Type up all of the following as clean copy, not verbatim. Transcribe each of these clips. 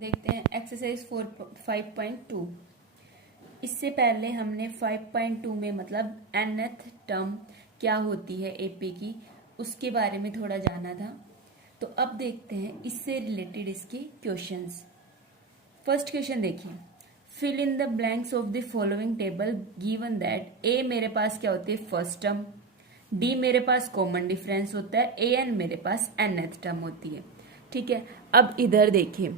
देखते हैं एक्सरसाइज 5.2। इससे पहले हमने 5.2 में मतलब nth टर्म क्या होती है एपी की उसके बारे में थोड़ा जाना था। तो अब देखते हैं इससे रिलेटेड इसके क्वेश्चंस। फर्स्ट क्वेश्चन देखिए, fill in the blanks of the following table given that a मेरे पास क्या होती है फर्स्ट टर्म, डी मेरे पास कॉमन डिफरेंस होता है, ए एन मेरे पास nth टर्म होती है। ठीक है, अब इधर देखिए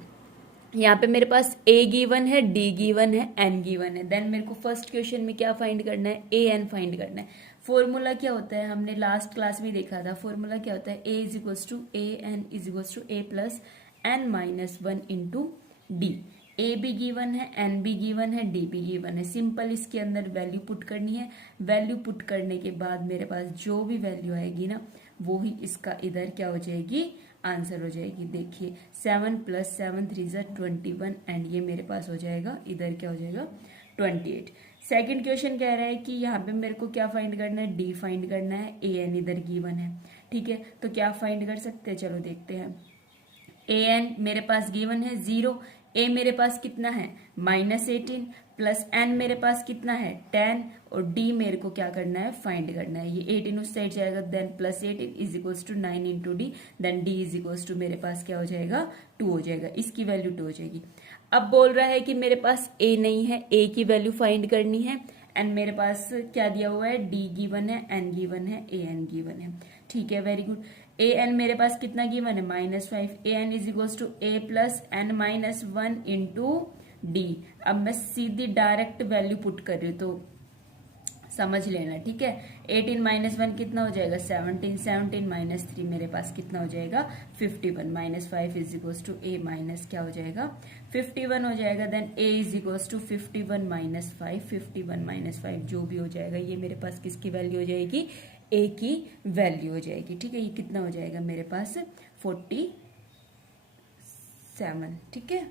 यहाँ पे मेरे पास ए गिवन है, डी गिवन है, एन गिवन है। देन मेरे को फर्स्ट क्वेश्चन में क्या फाइंड करना है, ए एन फाइंड करना है। फॉर्मूला क्या होता है, हमने लास्ट क्लास में देखा था। फॉर्मूला क्या होता है, a is equals to a n is equals to a plus N minus one into d. A भी गिवन है, एन भी गिवन है, डी भी गिवन है। सिंपल इसके अंदर वैल्यू पुट करनी है। वैल्यू पुट करने के बाद मेरे पास जो भी वैल्यू आएगी ना वो ही इसका इधर क्या हो जाएगी, आंसर हो जाएगी। देखिए 7 + 7 3 = 21 एंड ये मेरे पास हो जाएगा इधर क्या हो जाएगा 28। सेकंड क्वेश्चन कह रहा है कि यहाँ पे मेरे को क्या फाइंड करना है, डी फाइंड करना है, ए एन इधर गिवन है। ठीक है, तो क्या फाइंड कर सकते हैं, चलो देखते हैं। ए एन मेरे पास गिवन है 0, ए मेरे पास कितना है -18 प्लस एन मेरे पास कितना है 10 और डी मेरे को क्या करना है फाइंड करना है। ये 18 उस साइड जाएगा, then plus 18 is equals to 9 into D, then D is equals to मेरे पास क्या हो जाएगा 2 हो जाएगा। इसकी वैल्यू 2 हो जाएगी। अब बोल रहा है कि मेरे पास ए नहीं है, ए की वैल्यू फाइंड करनी है। एंड मेरे पास क्या दिया हुआ है, डी गिवन है, एन गिवन है, ए एन गिवन है। ठीक है, वेरी गुड। ए एन मेरे पास कितना गिवन है -5। A n is equals to a plus N minus 1 into d. अब मैं सीधी डायरेक्ट वैल्यू पुट कर रही हूँ तो समझ लेना। ठीक है, 18 - 1 कितना हो जाएगा 17, 17 - 3 मेरे पास कितना हो जाएगा 51, -5 is equals to A minus क्या हो जाएगा 51 हो जाएगा। Then A is equals to 51 - 5, 51 - 5 जो भी हो जाएगा ये मेरे पास किसकी वैल्यू हो जाएगी, ए की वैल्यू हो जाएगी। ठीक है, ये कितना हो जाएगा मेरे पास 47। ठीक है,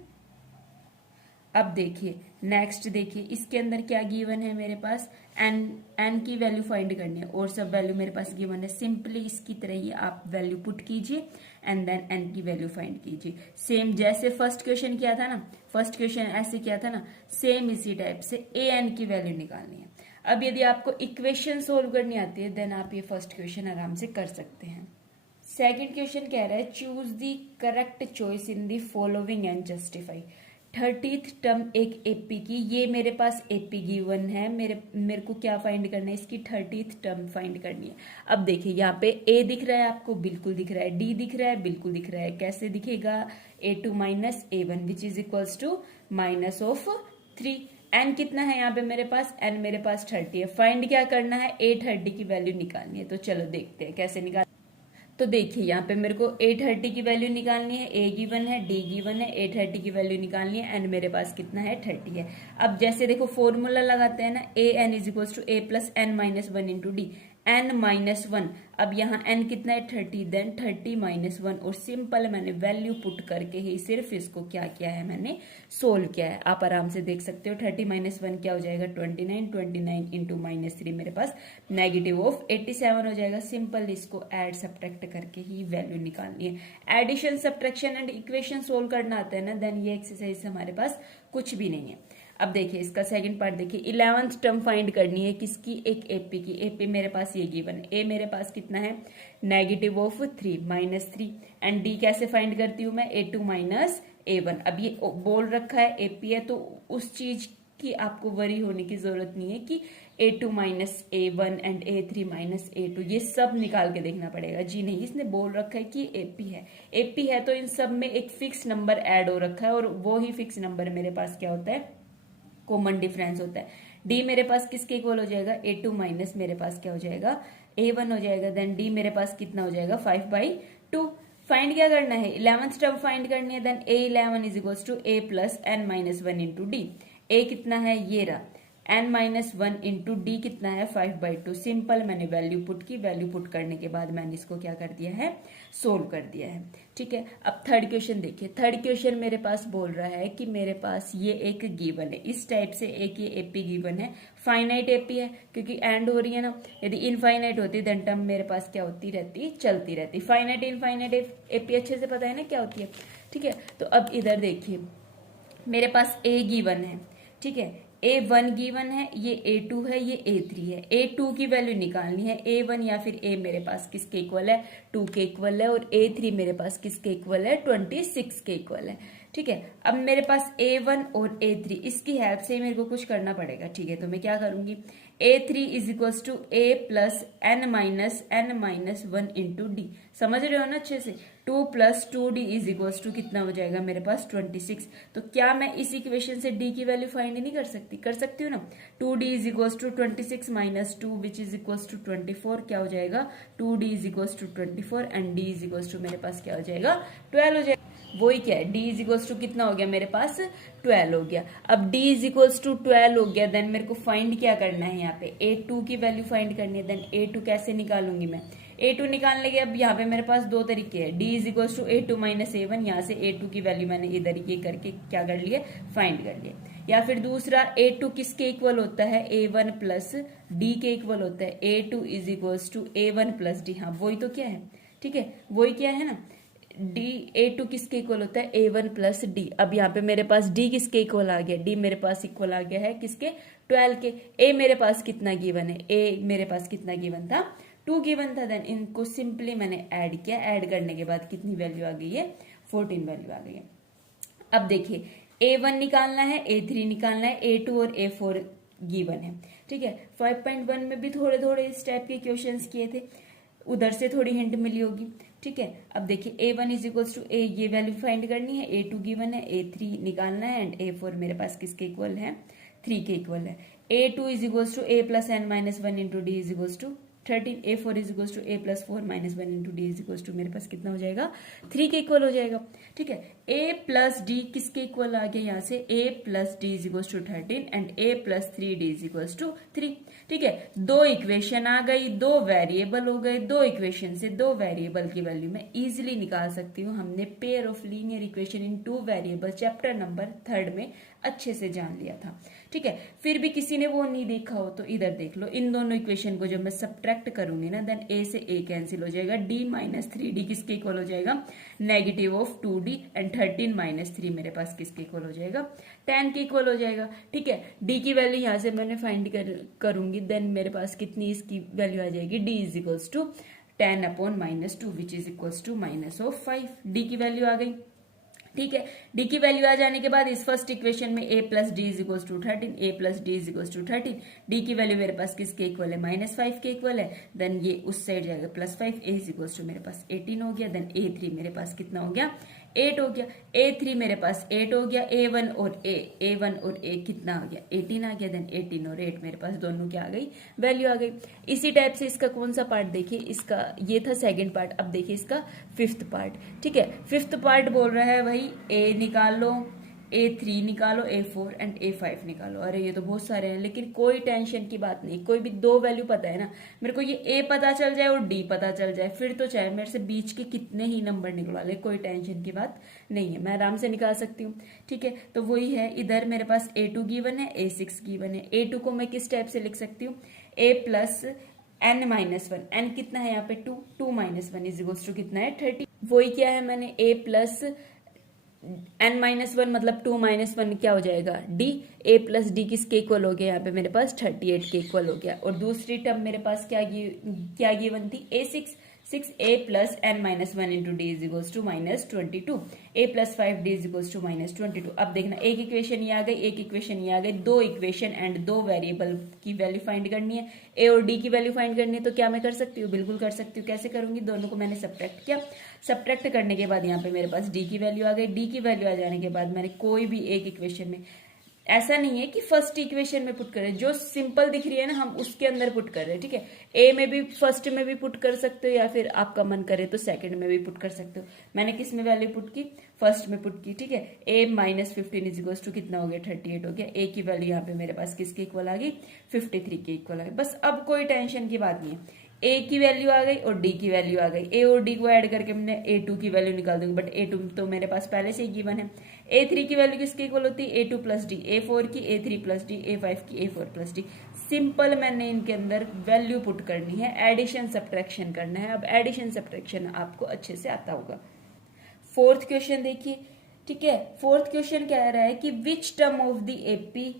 अब देखिए नेक्स्ट देखिए इसके अंदर क्या गिवन है मेरे पास, एन की वैल्यू फाइंड करनी है और सब वैल्यू मेरे पास गिवन है। सिंपली इसकी तरह ही आप वैल्यू पुट कीजिए एंड देन एन की वैल्यू फाइंड कीजिए। सेम जैसे फर्स्ट क्वेश्चन किया था ना, फर्स्ट क्वेश्चन ऐसे किया था ना, सेम इसी टाइप से ए एन की वैल्यू निकालनी है। अब यदि आपको इक्वेशन सोल्व करनी आती है देन आप ये फर्स्ट क्वेश्चन आराम से कर सकते हैं। सेकेंड क्वेश्चन कह रहा है choose the correct choice in the following and justify. 30th term एक एपी की, ये मेरे पास एपी गिवन है, मेरे को क्या फाइंड करना है, इसकी 30th टर्म फाइंड करनी है। अब देखिए यहाँ पे ए दिख रहा है आपको, बिल्कुल दिख रहा है, डी दिख रहा है, बिल्कुल दिख रहा है। कैसे दिखेगा, a2 - a1 which is equals to -3। N कितना है यहाँ पे मेरे पास, एन मेरे पास 30 है। फाइंड क्या करना है, a30 की वैल्यू निकालनी है। तो चलो देखते हैं कैसे निकाल। तो देखिए यहाँ पे मेरे को a30 की वैल्यू निकालनी है, ए गिवन है, डी गिवन है, a30 की वैल्यू निकालनी है, एन मेरे पास कितना है 30 है। अब जैसे देखो फॉर्मूला लगाते हैं ना, a n is equals to a plus N minus 1 into D, n -1। अब यहाँ एन कितना है 30, देन 30 - 1 और सिंपल मैंने वैल्यू पुट करके ही सिर्फ इसको क्या किया है, मैंने सोल्व किया है। आप आराम से देख सकते हो 30 - 1 क्या हो जाएगा 29, 29 इंटू -3 मेरे पास -87 हो जाएगा। सिंपल इसको ऐड सब्ट्रैक्ट करके ही वैल्यू निकालनी है। Addition subtraction and equation solve करना आता है ना, देन ये एक्सरसाइज हमारे पास कुछ भी नहीं है। अब देखिए इसका सेकंड पार्ट देखिए, 11th टर्म फाइंड करनी है किसकी, एक एपी की। एपी मेरे पास ये गिवन है, ए मेरे पास कितना है -3 -3 एंड डी कैसे फाइंड करती हूँ मैं, a2 - a1। अब ये बोल रखा है एपी है तो उस चीज की आपको वरी होने की जरूरत नहीं है कि a2 - a1 and a3 - a2 ये सब निकाल के देखना पड़ेगा। जी नहीं, इसने बोल रखा है कि एपी है। एपी है तो इन सब में एक फिक्स नंबर ऐड हो रखा है और वो ही फिक्स नंबर मेरे पास क्या होता है, कॉमन डिफरेंस होता है। डी मेरे पास किसके इक्वल हो जाएगा, a2 माइनस मेरे पास क्या हो जाएगा a1 हो जाएगा। देन डी मेरे पास कितना हो जाएगा 5/2। फाइंड क्या करना है, 11th टर्म फाइंड करनी है। Then a11 is equals to a plus n minus 1 into d. A कितना है ये रहा, n - 1 इंटू डी कितना है 5/2। सिंपल मैंने वैल्यू पुट की, वैल्यू पुट करने के बाद मैंने इसको क्या कर दिया है, सोल्व कर दिया है। ठीक है, अब थर्ड क्वेश्चन देखिए। थर्ड क्वेश्चन मेरे पास बोल रहा है कि मेरे पास ये एक गिवन है, इस टाइप से एक ये एपी गिवन है। फाइनाइट एपी है क्योंकि एंड हो रही है ना, यदि इनफाइनाइट होती देन टर्म मेरे पास क्या होती रहती, चलती रहती। फाइनाइट इनफाइनाइट एपी अच्छे से पता है ना क्या होती है। ठीक है, तो अब इधर देखिए मेरे पास ए गिवन है, ठीक है, A1 गिवन है, ये A2 है, ये A3 है। A2 की वैल्यू निकालनी है। A1 या फिर A मेरे पास किसके इक्वल है, 2 के इक्वल है, और A3 मेरे पास किसके इक्वल है, 26 के इक्वल है। ठीक है, अब मेरे पास A1 और A3, इसकी हेल्प से मेरे को कुछ करना पड़ेगा। ठीक है, तो मैं क्या करूंगी, A3 is equals to A plus n-1 into D. समझ रहे हो ना अच्छे से। 2 plus 2D is equals to कितना हो जाएगा मेरे पास, 26। तो क्या मैं इस इक्वेशन से D की वैल्यू फाइंड नहीं कर सकती, कर सकती हूँ ना। 2D is equals to 26 minus 2 which is equals to 24। क्या हो जाएगा, 2D is equals to 24 and D is equals to मेरे पास क्या हो जाएगा, 12 हो जाएगा। वही क्या है, D इज इक्वल्स टू कितना हो गया मेरे पास, 12 हो गया। अब D इज इक्वल्स टू 12 हो गया, देन मेरे को फाइंड क्या करना है, यहाँ पे A2 की वैल्यू फाइंड करनी है। देन A2 कैसे निकालूंगी मैं, A2 निकालने के अब यहाँ पे मेरे पास दो तरीके हैं। D is equals to A2 minus A1, यहाँ से A2 की वैल्यू मैंने इधर ये करके क्या कर लिए, फाइंड कर लिए। या फिर दूसरा, A2 किसके इक्वल होता है, A1 प्लस D के इक्वल होता है। A2 is equals to A1 plus D, हाँ वही तो क्या है, ठीक है, वही क्या है ना। A2 किसके इक्वल होता है, A1 प्लस D। अब यहाँ पे मेरे पास D किसके इक्वल आ गया, D मेरे पास इक्वल आ गया है किसके, 12 के। A मेरे पास कितना गिवन है, A मेरे पास कितना गिवन था, 2 गिवन था। देन इनको सिंपली मैंने ऐड किया, ऐड करने के बाद कितनी वैल्यू आ गई है, 14 वैल्यू आ गई है। अब देखिए, A1 निकालना है, A3 निकालना है, A2 और A4 गिवन है। ठीक है, 5.1 में भी थोड़े थोड़े इस टाइप के क्वेश्चंस किए थे, उधर से थोड़ी हिंट मिली होगी। ठीक है, अब देखिए A1 is equals to A, ये वैल्यू फाइंड करनी है, A2 गिवन है, A3 निकालना है एंड A4 मेरे पास किसके इक्वल है, 3 के इक्वल है। A2 is equals to A plus n-1 into D is equals to 13। A4 is equals to A plus 4-1 into D is equals to मेरे पास कितना हो जाएगा, 3 के इक्वल हो जाएगा। ठीक है, A प्लस डी किसके इक्वल आ गया, यहाँ से A plus D is equals to 13 and A plus 3D is equals to 3। ठीक है, दो इक्वेशन आ गई, दो वेरिएबल हो गए, दो इक्वेशन से दो वेरिएबल की वैल्यू मैं इजीली निकाल सकती हूँ। हमने pair of linear equation in 2 variable chapter number 3 में अच्छे से जान लिया था। ठीक है, फिर भी किसी ने वो नहीं देखा हो तो इधर देख लो। इन दोनों इक्वेशन को जब मैं सब्ट्रैक्ट करूंगी ना, देन A से A कैंसिल हो जाएगा, D माइनस 3D किसके इक्वल हो जाएगा, negative of 2D and 13 minus 3 मेरे पास किसके इक्वल हो जाएगा, 10 के इक्वल हो जाएगा। ठीक है, D की वैल्यू यहाँ से मैंने फाइंड करूंगी, देन मेरे पास कितनी इसकी वैल्यू आ जाएगी, D is equals to 10 upon minus 2 which is equals to minus of 5। D की वैल्यू आ गई। ठीक है, D की वैल्यू आ जाने के बाद इस फर्स्ट इक्वेशन में A plus D is equals to 13, A plus D is equals to 13, D की वैल्यू मेरे पास किसके इक्वल है, माइनस 5 के इक्वल है। देन ये उस साइड जाएगा plus 5, A is equals to मेरे पास 18 हो गया। देन A3 मेरे पास कितना हो गया, 8 हो गया। A3 मेरे पास 8 हो गया। A1 और A कितना आ गया, 18 आ गया। देन 18 और 8 मेरे पास दोनों क्या आ गई, वैल्यू आ गई। इसी टाइप से इसका कौन सा पार्ट देखिए, इसका ये था सेकंड पार्ट, अब देखिए इसका 5th पार्ट। ठीक है, 5th पार्ट बोल रहा है भाई A निकाल लो, A3 निकालो, A4 एंड A5 निकालो। अरे ये तो बहुत सारे हैं, लेकिन कोई टेंशन की बात नहीं, कोई भी दो वैल्यू पता है ना, मेरे को ये A पता चल जाए और D पता चल जाए, फिर तो चाहे मेरे से बीच के कितने ही नंबर निकलवा ले, कोई टेंशन की बात नहीं है, मैं आराम से निकाल सकती हूँ। ठीक है, तो वही है, इधर मेरे पास A2 गिवन है, A6 गिवन है। A2 को मैं किस टाइप से लिख सकती हूँ, A प्लस n-1, n कितना है यहाँ पे 2, 2 माइनस 1 इज इक्वल्स टू कितना है 30। वही क्या है, मैंने A प्लस n-1 मतलब 2 माइनस 1 क्या हो जाएगा, D। A प्लस डी किसके इक्वल हो गया, यहाँ पे मेरे पास 38 के इक्वल हो गया। और दूसरी टर्म मेरे पास क्या गिवन थी, A6 A plus n-1 into D is equals to minus 22, A plus 5D is equals to minus 22। अब देखना, एक इक्वेशन ये आ गई, एक इक्वेशन ये आ गई, दो इक्वेशन एंड दो वेरिएबल की वैल्यू फाइंड करनी है, A और D की वैल्यू फाइंड करनी है। तो क्या मैं कर सकती हूँ, बिल्कुल कर सकती हूँ। कैसे करूंगी, दोनों को मैंने सब्ट्रैक्ट किया, सब्ट्रैक्ट करने के बाद यहाँ पे मेरे पास D की वैल्यू आ गई। D की वैल्यू आ जाने के बाद मैंने कोई भी एक इक्वेशन में, ऐसा नहीं है कि फर्स्ट इक्वेशन में पुट करें, जो सिंपल दिख रही है ना हम उसके अंदर पुट कर रहे हैं। ठीक है, ए में भी फर्स्ट में भी पुट कर सकते हो, या फिर आपका मन करे तो सेकंड में भी पुट कर सकते हो। मैंने किस में वैल्यू पुट की, फर्स्ट में पुट की। ठीक है, A minus 15 is equals to कितना हो गया, 38 हो गया। A की वैल्यू यहाँ पे मेरे पास किसके इक्वल आ गई, 53 के इक्वल आ गई। बस अब कोई टेंशन की बात नहीं है, A की वैल्यू आ गई और D की वैल्यू आ गई। A और D को ऐड करके मैंने A2 की वैल्यू निकाल दूंगी, बट A2 तो मेरे पास पहले से ही गिवन है। A3 की वैल्यू किसके इक्वल होती है, A2 प्लस डी, A4 की A3 प्लस डी, A5 की A4 प्लस डी। सिंपल मैंने इनके अंदर वैल्यू पुट करनी है, एडिशन सब्ट्रैक्शन करना है। अब एडिशन सब्ट्रैक्शन आपको अच्छे से आता होगा। 4th क्वेश्चन देखिए, ठीक है। फोर्थ क्वेश्चन कह रहा है कि which term of the AP,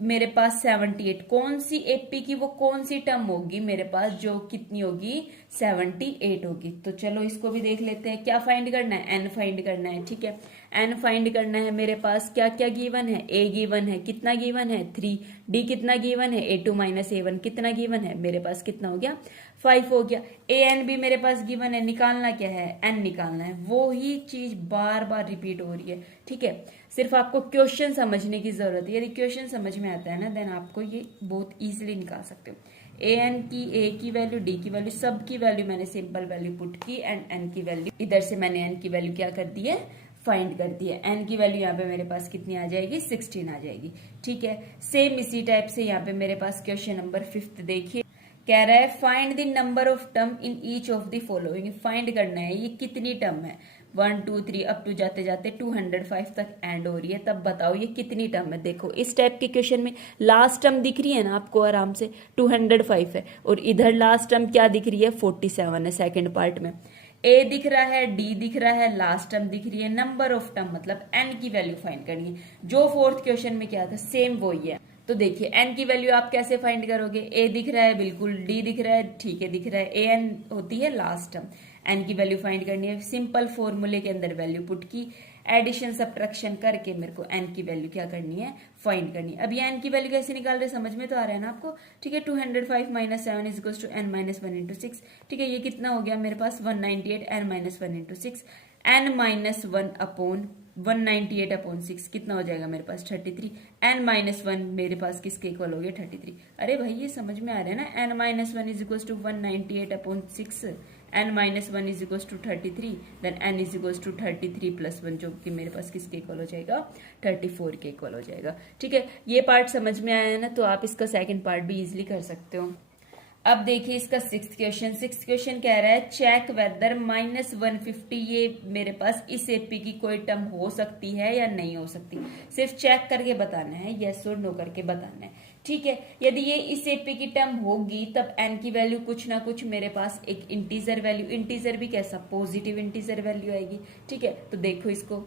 मेरे पास 78, कौन सी एपी की वो कौन सी टर्म होगी मेरे पास जो कितनी होगी 78 होगी। तो चलो इसको भी देख लेते हैं। क्या फाइंड करना है, एन फाइंड करना है। ठीक है, एन फाइंड करना है। मेरे पास क्या क्या गिवन है, ए गिवन है, कितना गिवन है 3, डी कितना गिवन है A2 माइनस A1 कितना गिवन है मेरे पास, कितना हो गया 5 हो गया। ए एन भी मेरे पास गिवन है, निकालना क्या है, एन निकालना है। वो ही चीज बार बार रिपीट हो रही है। ठीक है, सिर्फ आपको क्वेश्चन समझने की जरूरत है। यदि क्वेश्चन समझ में आता है ना, देन आपको ये बहुत इजीली निकाल सकते हो। ए एन की, ए की वैल्यू, डी की वैल्यू, सब की वैल्यू मैंने सिंपल वैल्यू पुट की एंड एन की वैल्यू इधर से मैंने एन की वैल्यू क्या कर दी है, फाइंड कर दी है। एन की वैल्यू यहाँ पे मेरे पास कितनी आ जाएगी 16 आ जाएगी। ठीक है, सेम इसी टाइप से यहाँ पे मेरे पास क्वेश्चन नंबर 5 देखिए, कह रहा है find the number of term in each of the following. Find करना है ये कितनी टर्म है, 1 2 3 अप टू जाते जाते 205 तक एंड हो रही है। तब बताओ ये कितनी टर्म है। देखो इस टाइप के क्वेश्चन में लास्ट टर्म दिख रही है ना आपको आराम से, 205 है, और इधर लास्ट टर्म क्या दिख रही है 47 है सेकेंड पार्ट में। ए दिख रहा है, डी दिख रहा है, लास्ट टर्म दिख रही है, नंबर ऑफ टर्म मतलब एन की वैल्यू फाइंड करनी है। जो फोर्थ क्वेश्चन में क्या था सेम वही है। तो देखिए एन की वैल्यू आप कैसे फाइंड करोगे, ए दिख रहा है बिल्कुल, डी दिख रहा है ठीक है, दिख रहा है, ए एन होती है लास्ट टर्म। एन की वैल्यू फाइंड करनी है, सिंपल फॉर्मूले के अंदर वैल्यू पुट की, एडिशन सब्ट्रैक्शन करके मेरे को एन की वैल्यू क्या करनी है, फाइंड करनी है। अब ये एन की वैल्यू कैसे निकाल रहे समझ में तो आ रहा है ना आपको। ठीक है, 205 minus 7 is equals to N minus 1 into 6। ठीक है, ये कितना हो गया मेरे पास 198 N minus 1 into 6, N minus 1 upon 198 upon 6 कितना हो जाएगा मेरे पास 33। एन माइनस 1 मेरे पास किसके इक्वल हो गया 33। अरे भाई ये समझ में आ रहा है ना, N minus 1 is equal to 198 upon 6, N minus 1 is equal to 33, then N is equal to 33 plus 1 जो कि मेरे पास किसके इक्वल हो जाएगा 34 के इक्वल हो जाएगा। ठीक है, ये पार्ट समझ में आया है ना, तो आप इसका सेकंड पार्ट भी इजिली कर सकते हो। अब देखिए इसका सिक्स्थ क्वेश्चन कह रहा है चेक वेदर माइनस 150 ये मेरे पास इस एपी की कोई टर्म हो सकती है या नहीं हो सकती। सिर्फ चेक करके बताना है, यस और नो करके बताना है। ठीक है, यदि ये इस एपी की टर्म होगी तब एन की वैल्यू कुछ ना कुछ मेरे पास एक इंटीजर वैल्यू, इंटीजर भी कैसा पॉजिटिव इंटीजर वैल्यू आएगी। ठीक है, तो देखो इसको।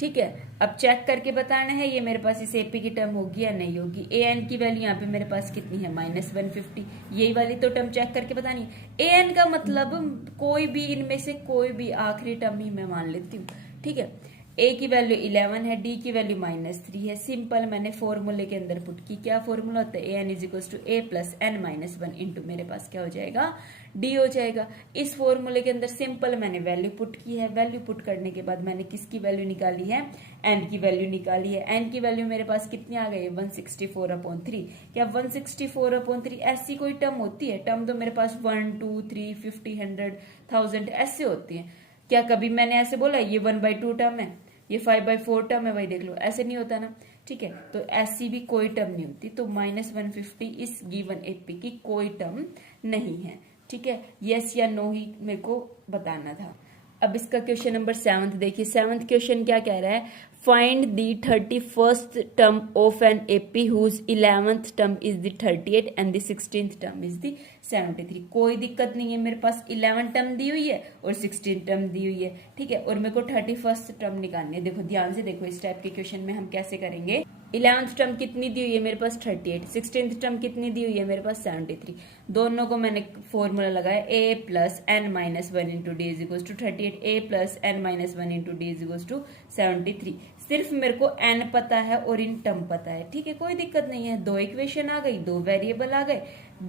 ठीक है, अब चेक करके बताना है ये मेरे पास इस एपी की टर्म होगी या नहीं होगी। ए एन की वैल्यू यहाँ पे मेरे पास कितनी है माइनस 150, यही वाली तो टर्म चेक करके बतानी है। ए एन का मतलब कोई भी इनमें से कोई भी आखिरी टर्म ही मैं मान लेती हूँ। ठीक है, ए की वैल्यू 11 है, डी की वैल्यू -3 है। सिंपल मैंने फॉर्मूले के अंदर पुट की, क्या फॉर्मूला होता है a n is equal to a plus N minus 1 into मेरे पास क्या हो जाएगा डी हो जाएगा। इस फॉर्मूले के अंदर सिंपल मैंने वैल्यू पुट की है, वैल्यू पुट करने के बाद मैंने किसकी वैल्यू निकाली है एन की वैल्यू निकाली है। एन की वैल्यू मेरे पास कितनी आ गई है 164/3। क्या 164/3 ऐसी कोई टर्म होती है? टर्म तो मेरे पास 1 2 3 50 100 1000 ऐसे होती है। क्या कभी मैंने ऐसे बोला ये 1/2 टर्म है, ये 5/4 टर्म है, भाई देख लो ऐसे नहीं होता ना। ठीक है, तो ऐसी भी कोई टर्म नहीं होती। तो -150 इस गिवन एपी की कोई टर्म नहीं है। ठीक है, यस या नो ही मेरे को बताना था। अब इसका क्वेश्चन नंबर 7 देखिए। 7th क्वेश्चन क्या कह रहा है, find the 31st term of an AP whose 11th term is the 38 and the 16th term is the 73। कोई दिक्कत नहीं है, मेरे पास 11 टर्म दी हुई है और 16 टर्म दी हुई है। ठीक है, और मेरे को 31st टर्म निकालनी है। देखो ध्यान से देखो, इस टाइप के क्वेश्चन में हम कैसे करेंगे। 11th टर्म कितनी दी हुई है मेरे पास 38, 16th टर्म कितनी दी हुई है मेरे पास 73। दोनों को मैंने फॉर्मूला लगाया a plus N minus 1 into D is equal to 38, a plus N minus 1 into D is equal to 73। सिर्फ मेरे को n पता है और इन टर्म पता है। ठीक है, कोई दिक्कत नहीं है, दो इक्वेशन आ गई, दो वेरिएबल आ गए।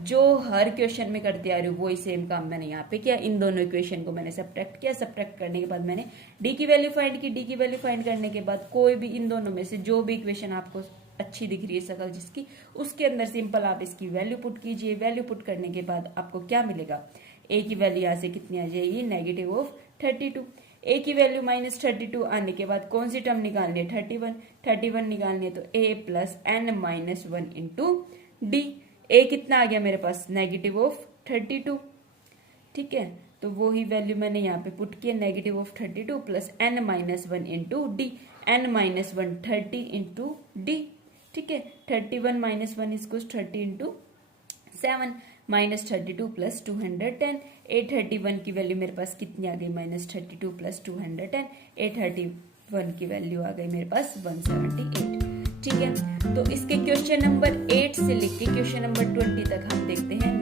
जो हर क्वेश्चन में करते आ रही हूँ वही सेम काम मैंने यहाँ पे किया। इन दोनों इक्वेशन को मैंने सब्ट्रैक्ट किया, सब्ट्रैक्ट करने के बाद मैंने डी की वैल्यू फाइंड की। डी की वैल्यू फाइंड करने के बाद कोई भी इन दोनों में से जो भी इक्वेशन आपको अच्छी दिख रही है शकल जिसकी, उसके अंदर सिंपल आप इसकी वैल्यू पुट कीजिए। वैल्यू पुट करने के बाद आपको क्या मिलेगा, ए की वैल्यू यहाँ से कितनी आ जाएगी -32। ए की वैल्यू -32 आने के बाद कौन सी टर्म निकालनी है 31 निकालनी है। तो a plus N minus 1 into d. A कितना आ गया मेरे पास -32। ठीक है, तो वो ही वैल्यू मैंने यहाँ पे पुट किया -32 plus N minus 1 into D. N minus 1 30 into D. ठीक है, 31 माइनस 1 इज 30 इंटू 7 -32 प्लस 210। 831 की वैल्यू मेरे पास कितनी आ गई -32 प्लस 210। 1 की वैल्यू आ गई मेरे पास 178। ठीक है, तो इसके क्वेश्चन नंबर 8 से लेके क्वेश्चन नंबर 20 तक हम देखते हैं